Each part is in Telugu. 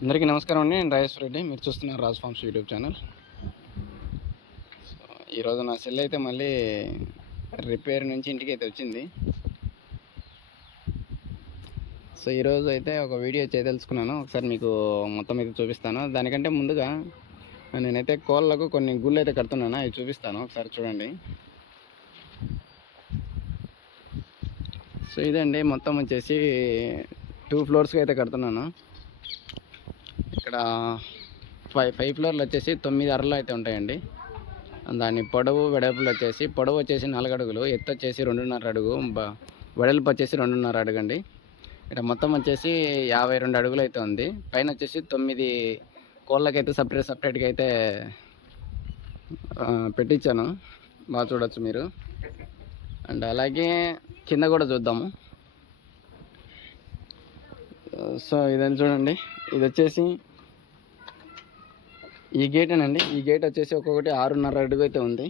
అందరికీ నమస్కారం అండి. నేను రాజేశ్వర రెడ్డి. మీరు చూస్తున్నారు రాజ్ ఫార్మ్స్ యూట్యూబ్ ఛానల్. ఈరోజు నా సెల్ అయితే మళ్ళీ రిపేర్ నుంచి ఇంటికైతే వచ్చింది. సో ఈరోజు అయితే ఒక వీడియో చేయదలుచుకున్నాను. ఒకసారి మీకు మొత్తం అయితే చూపిస్తాను. దానికంటే ముందుగా నేనైతే కోళ్ళకు కొన్ని గుళ్ళు అయితే కడుతున్నాను, అవి చూపిస్తాను. ఒకసారి చూడండి. సో ఇదండి, మొత్తం వచ్చేసి 2 ఫ్లోర్స్కి అయితే కడుతున్నాను. ఇక్కడ 5 ఫ్లోర్లు వచ్చేసి 9 అరలు అయితే ఉంటాయండి. దాని పొడవు వెడల్పులు వచ్చేసి, పొడవు వచ్చేసి 4 అడుగులు, ఎత్తు వచ్చేసి 2.5 అడుగు, వెడల్పు వచ్చేసి 2.5 అడుగు అండి. ఇక్కడ మొత్తం వచ్చేసి 52 అడుగులు అయితే ఉంది. పైన వచ్చేసి 9 కోళ్ళకైతే సపరేట్గా అయితే పెట్టించాను. బాగా చూడొచ్చు మీరు. అండ్ అలాగే కింద కూడా చూద్దాము. సో ఇదని చూడండి. ఇది వచ్చేసి ఈ గేటేనండి. ఈ గేట్ వచ్చేసి ఒక్కొక్కటి 6.5 అడుగు అయితే ఉంది.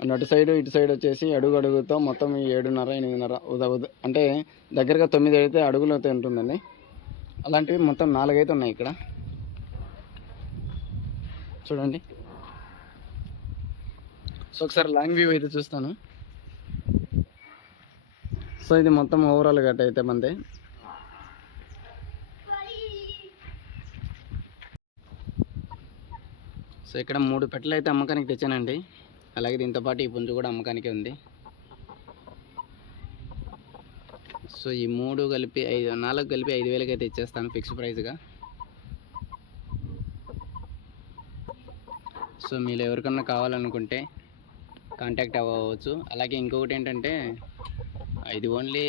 అండ్ అటు సైడ్ ఇటు సైడ్ వచ్చేసి అడుగుతో మొత్తం 7.5 8.5 అంటే దగ్గరగా 9 అయితే అడుగులు అయితే ఉంటుందండి. అలాంటివి మొత్తం 4 అయితే ఉన్నాయి ఇక్కడ చూడండి. సో ఒకసారి లాంగ్ వ్యూ అయితే చూస్తాను. సో ఇది మొత్తం ఓవరాల్ గట్ట అయితే మంది. సో ఇక్కడ 3 పెట్టెలు అయితే అమ్మకానికి తెచ్చానండి. అలాగే దీంతో పాటు ఈ పుంజు కూడా అమ్మకానికి ఉంది. సో ఈ 3 కలిపి 4 కలిపి 5,000కి అయితే ఇచ్చేస్తాను ఫిక్స్ ప్రైస్గా. సో మీరు ఎవరికన్నా కావాలనుకుంటే కాంటాక్ట్ అవ్వచ్చు. అలాగే ఇంకొకటి ఏంటంటే, ఇది only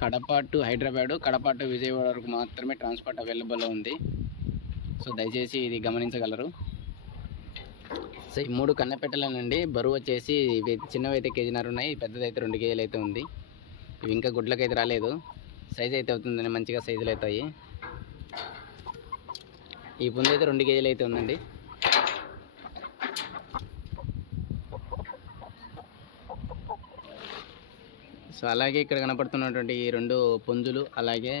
Kadapa to Hyderabad, Kadapa to Vijayawada వరకు మాత్రమే ట్రాన్స్పోర్ట్ అవైలబుల్లో ఉంది. సో దయచేసి ఇది గమనించగలరు. సో ఈ 3 కన్నెపెట్టలేనండి. బరువు వచ్చేసి ఇవి చిన్నవి అయితే 1.5 కేజీ ఉన్నాయి, పెద్దది అయితే 2 కేజీలు అయితే ఉంది. ఇవి ఇంకా గుడ్లకైతే రాలేదు. సైజ్ అయితే అవుతుందండి, మంచిగా సైజులు అవుతాయి. ఈ పుంజు అయితే 2 కేజీలు అయితే ఉందండి. సో అలాగే ఇక్కడ కనపడుతున్నటువంటి ఈ 2 పుంజులు, అలాగే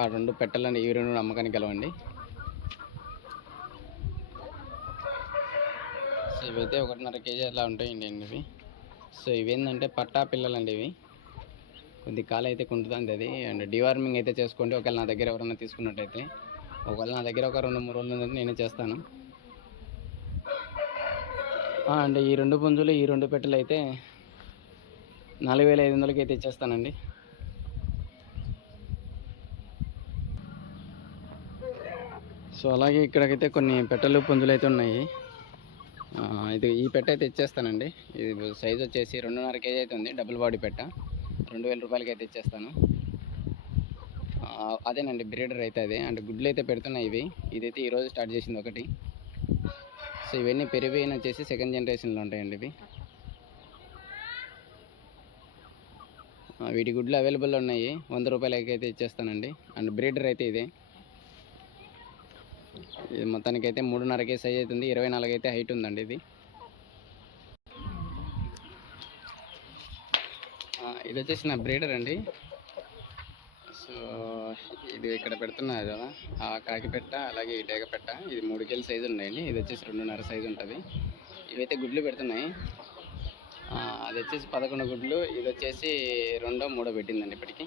ఆ 2 పెట్టెలండి. ఈ 2 అమ్మకానికి గలవండి. సో ఇవైతే 1.5 కేజీ అలా ఉంటాయండి ఇవి. సో ఇవేంటంటే పట్టా పిల్లలండి. ఇవి కొద్ది కాలు అయితే కుంటుతుంది అది. అండ్ డివార్మింగ్ అయితే చేసుకోండి ఒకవేళ నా దగ్గర ఎవరైనా తీసుకున్నట్టయితే. ఒకవేళ నా దగ్గర ఒక 2-3 రోజులు ఉందంటే నేనే చేస్తాను. అండ్ ఈ 2 పుంజులు, ఈ 2 పెట్టెలు అయితే 4,500కి అయితే ఇచ్చేస్తానండి. సో అలాగే ఇక్కడికైతే కొన్ని పెట్టెలు పుంజులు అయితే ఉన్నాయి. ఈ పెట్ట అయితే ఇచ్చేస్తానండి. ఇది సైజ్ వచ్చేసి 2.5 కేజీ అయితే ఉంది. డబుల్ బాడీ పెట్ట 2,000 రూపాయలకి అయితే ఇచ్చేస్తాను. అదేనండి బ్రీడర్ అయితే అదే. అండ్ గుడ్లు అయితే పెడుతున్నాయి ఇవి. ఇదైతే ఈరోజు స్టార్ట్ చేసింది ఒకటి. సో ఇవన్నీ పెరిగిన వచ్చేసి 2nd జనరేషన్లో ఉంటాయండి ఇవి. వీటి గుడ్లు అవైలబుల్లో ఉన్నాయి. 100 రూపాయలకి అయితే ఇచ్చేస్తానండి. అండ్ బ్రీడర్ అయితే ఇదే. ఇది మొత్తానికి అయితే 3.5 కేజీ సైజ్ అవుతుంది. 24 అయితే హైట్ ఉందండి ఇది. ఇది వచ్చేసి నా బ్రీడర్ అండి. సో ఇది ఇక్కడ పెడుతున్నారు కదా, ఆ కాకి పెట్ట అలాగే ఈ డేగ పెట్ట, ఇది 3 కేజీ సైజు ఉన్నాయండి. ఇది వచ్చేసి 2.5 సైజు ఉంటుంది. ఇవైతే గుడ్లు పెడుతున్నాయి. అది వచ్చేసి 11 గుడ్లు. ఇది వచ్చేసి 2-3 పెట్టిందండి ఇప్పటికి.